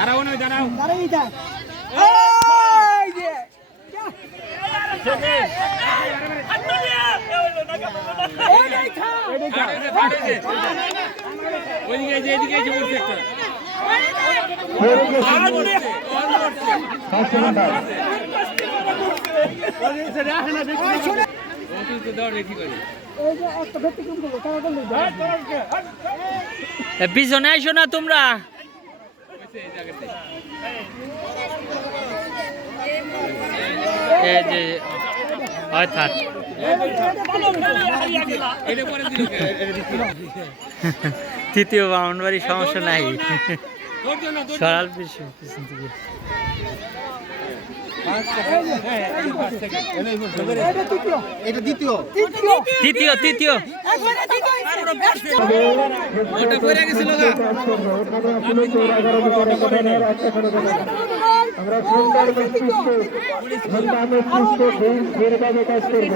দাঁড়াও না, দাঁড়াও। দাঁড়াই থাক। এই যে এইটাই থাক। ওইদিকে এই যে, এদিকে এই যে উঠছে একটা। এই যে একটা ব্যক্তি কিন্তু তাড়াতাড়ি পিছনে আইসো না তোমরা। এই যে অর্থাৎ তৃতীয় বাউন্ডারি সমস্যা নাই, সরাল পিছন থেকে। এটা দ্বিতীয় তৃতীয় তৃতীয় ওটা পড়ে গেছিল গা। আমরা সুন্দর মস্তিষ্ক কাজ করব।